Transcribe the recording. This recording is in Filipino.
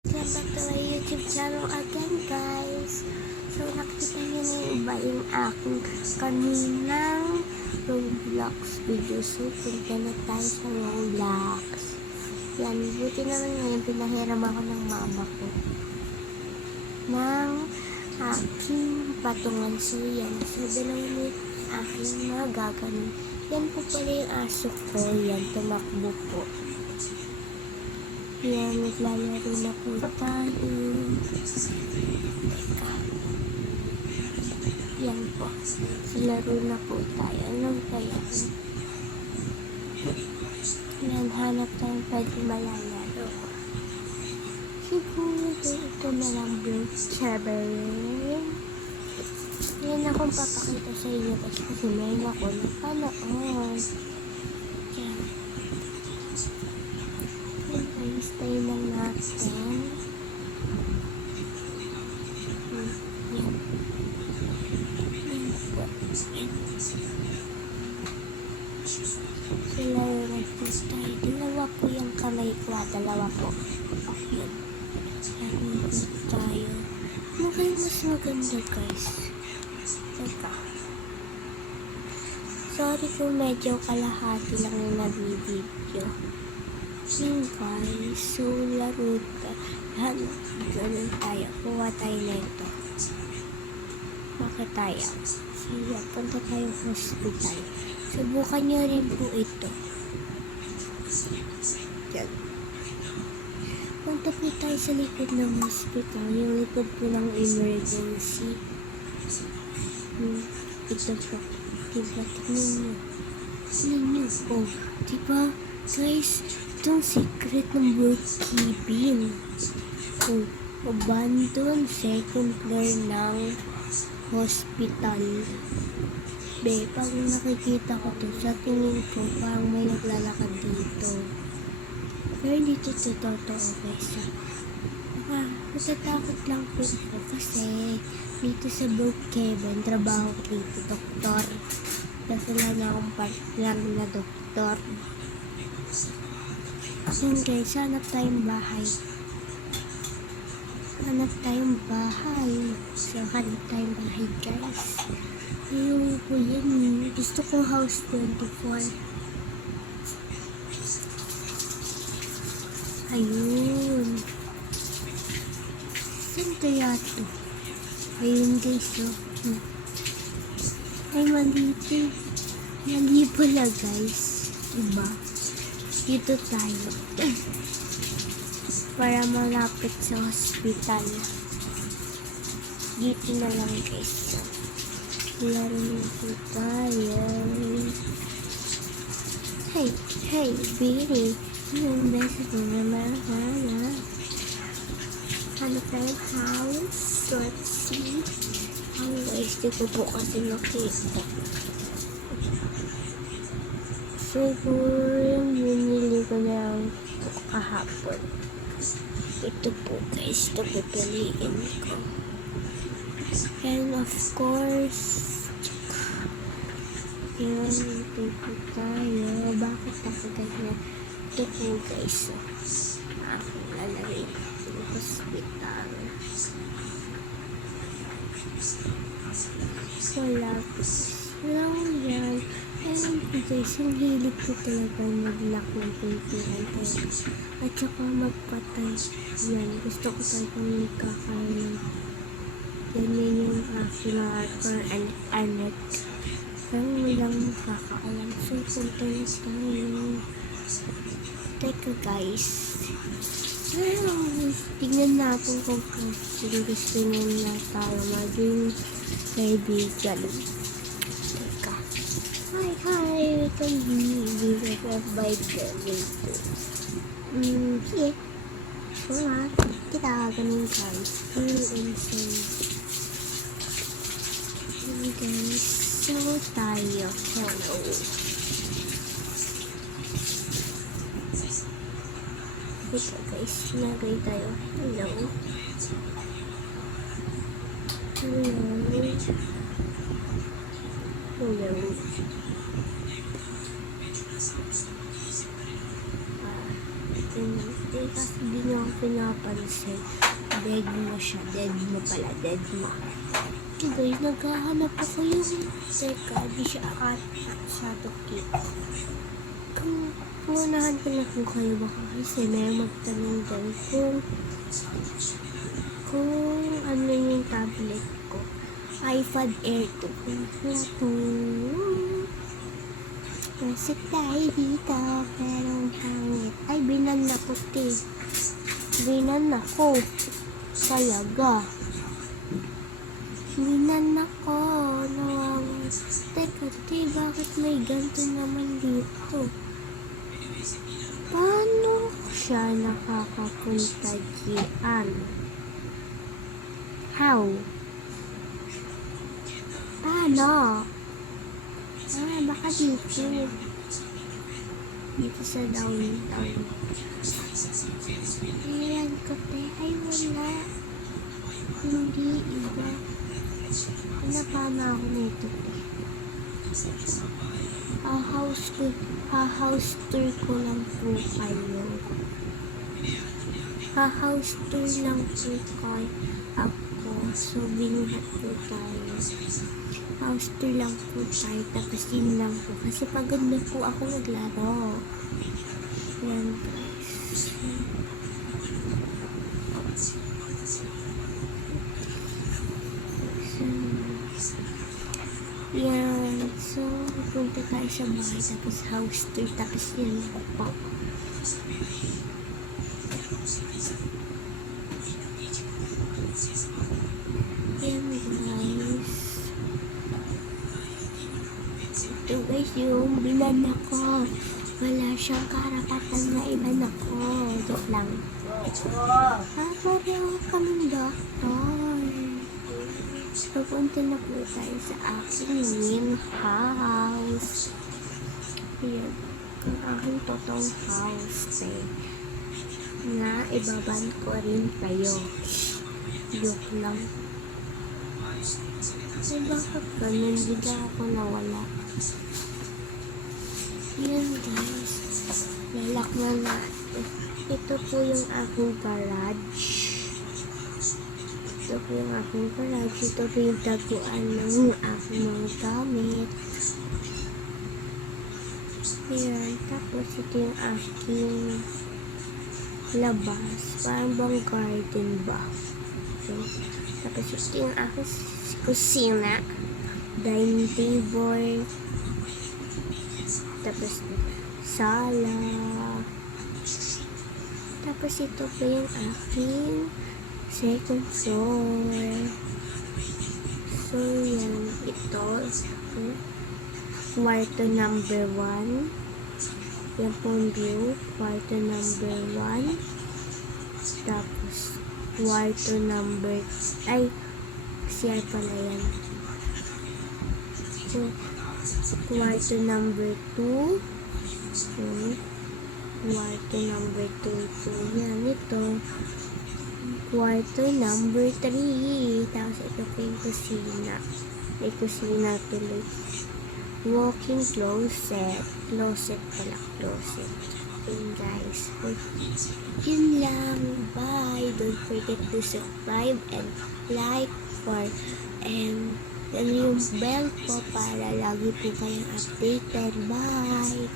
Welcome back to my YouTube channel again, guys. So, nakita niyo na iba yung aking kaninang Roblox video. So, punta na tayo sa Roblox. Yan, buti naman ngayon pinahiram ako ng mama ko ng aking patungan. So, yan. So, dalawa na yung aking mga gaganin. Yan po pala yung aso ko. Yan, tumakbo po. Yan, naglalaro na po tayo. Yan po. Laro na po tayo. Anong kaya? Yan, hanap tayo pwede malalaro. Siguro ito na lang Block Traveling. Yan akong papakita sa inyo kasi meron ako na panood. Yan. Stay lang natin. Yan. Sila yung nag-stay. Dalawa po yung kamay ko. Dalawa po. Yan. Yan tayo. Ano kayo mas maganda, guys? Teka. Sorry kung medyo kalahati lang yung nag-video. Yun, guys. So, laro ka. Ganun tayo. Kuha tayo na ito. Bakit tayo? Sige, punta tayo sa hospital. Subukan nyo rin po ito. Yan. Punta po tayo sa likod ng hospital. Yung likod po ng emergency. Ito po. Diba? Tignan nyo. Tignan nyo. Oh, diba? Guys, itong secret ng bookkeeping. Oh, abandon second floor ng hospital. Be, pag nakikita ko to, sa tingin ko, parang may naglalakad dito. Pero hindi ito totoo, guys. Natatakot lang po ako kasi dito sa Brookhaven, trabaho ko dito, doktor. Kasi wala niya akong partner na doktor. Yun, guys, hanap tayong bahay. Hanap tayong bahay. So, hanap tayong bahay, guys. Ayun po yan. Gusto ko house 24. Ayun. Saan kaya ito? Ayun, guys. Oh. Ay, maliit. Mali pala, guys. Diba? Dito tayo. Para malapit sa hospital. Dito na lang, guys. Laro nito tayo. Hey, Billy. Yung best ko naman, Ano tayo house? Let's see. Ang guys, dito po kasi nakita. Siguro yung binili ko na kahapon. Ito po, guys. Ito pipiliin ko. And of course, yun, ito po tayo. Bakit ako ganyan? Ito po, guys. Ako lalagay sa hospital. Wala po. Lang yan. Ayun po, guys. Ang hilig ko talaga mag-lock ng pintuan. At saka magpatay. Yan. Gusto ko talagang magkakaroon. Ganyan yung aking for anak. Pero walang makakaalam. So, punta na tayo. Teka, guys. Tingnan natin kung gusto nila tayo maging kaibigan. Teka. Hi. Ito yung by the later. Here. Wala. Kita ganun, guys. Insane. Guys, so tayo. Hello. Ito, guys. Nagay tayo. Hello. Hello. Eh, kasi di niya ako pinapansin. Dead mo siya. Dead mo pala. Dead mo. Okay guys, naghahanap ako yung... Teka, di siya sa tukit. Kung punahan ko na kung kayo baka kasi may magtanong dyan kung ano yung tablet ko. iPad Air 2. Masik tayo dito, pero ang pangit. Ay, binan na ko, te. Binan na ko. Talaga. Binan na ko. Teka, te, bakit may ganito naman dito? Paano siya nakakapunta diyan? How? Paano? Baka dito. Dito sa downtown. Ayan ko, te. Ay, wala. Hindi, iba. Napama ako nito, te. House tour ko lang po kayo. House tour lang po kayo ako. So, binuhat po tayo. House tour lang po tayo. Tapos yun lang po. Kasi pagod na po ako naglaro. Yan, guys. Yan. So, punta tayo sa bahay. Tapos house tour. Tapos yun lang po. Yan, guys. Ito guys, yung binan ako. Wala siyang karapatan na iban ako. Joke lang. Pareho kaming doktor. Pupunta na po tayo sa aking new house. Yan. Ang aking totoong house. Na ibaban ko rin kayo. Joke lang. Ay, bakit ganun? Bigla ako nawala. Yan, guys. Lalak na natin. Ito po yung aking garage. Ito po yung aking garage. Ito po yung taguan ng aking mga gamit. Yan. Tapos ito yung aking labas. Parang bang garden ba? Okay. Tapos ito yung aking kusina. Dining table. Tapos sala. Tapos ito po yung aking second floor. So yan, ito kwarto number 1. Yan po yung view, kwarto number 1. Tapos kwarto number CR pala yan. So kwarto number 2. Kwarto number 2 po yan. Ito kwarto number 3. Tapos ito po yung kusina. May kusina tuloy. Walking closet. Closet pala. Closet. Okay guys. Yun lang. Bye. Don't forget to subscribe and like and yung bell po para lagi po kayong updated. Bye.